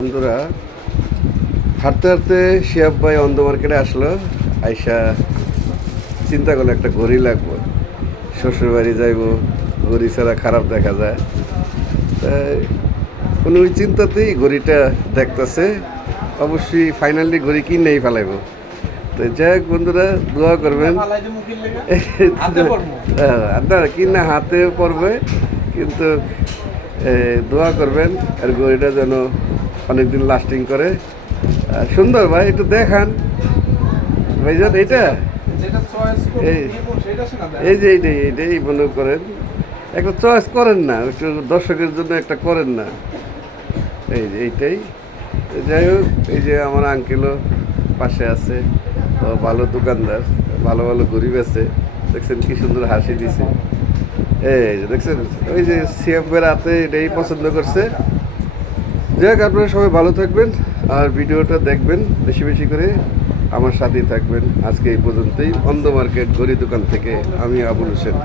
বন্ধুরা, হাঁটতে হাঁটতে শিয়াব ভাই অন্ধ মার্কেটে আসলো। আইসা চিন্তা করলো একটা ঘড়ি লাগবো, শ্বশুর বাড়ি যাইব, ঘড়ি ছাড়া খারাপ দেখা যায়। তাই কোনো ওই চিন্তাতেই ঘড়িটা দেখতেছে। অবশ্যই ফাইনালি ঘড়ি কিনেই ফেলাইব। তো যাই হোক বন্ধুরা, দোয়া করবেন। না কিনা হাতে পড়বে, কিন্তু দোয়া করবেন আর ঘড়িটা যেন অনেকদিন লাস্টিং করে। সুন্দর ভাই, একটু দেখান ভাইজান। এইটা এই এই যে এইটাই মনে করেন, একটা চয়েস করেন না, একটু দর্শকের জন্য একটা করেন না। এই যে এইটাই। যাই হোক, এই যে আমার আঙ্কেলও পাশে আছে, ও ভালো দোকানদার, ভালো ভালো গরিব আছে। দেখছেন কি সুন্দর হাসি দিছে। এই যে দেখছেন, ওই যে সিএফের হাতে এটাই পছন্দ করছে। যাই হোক, আপনারা সবাই ভালো থাকবেন আর ভিডিওটা দেখবেন বেশি বেশি করে, আমার সাথেই থাকবেন। আজকে এই পর্যন্তই। অন্ধ মার্কেট ঘড়ি দোকান থেকে আমি আবুল হোসেন।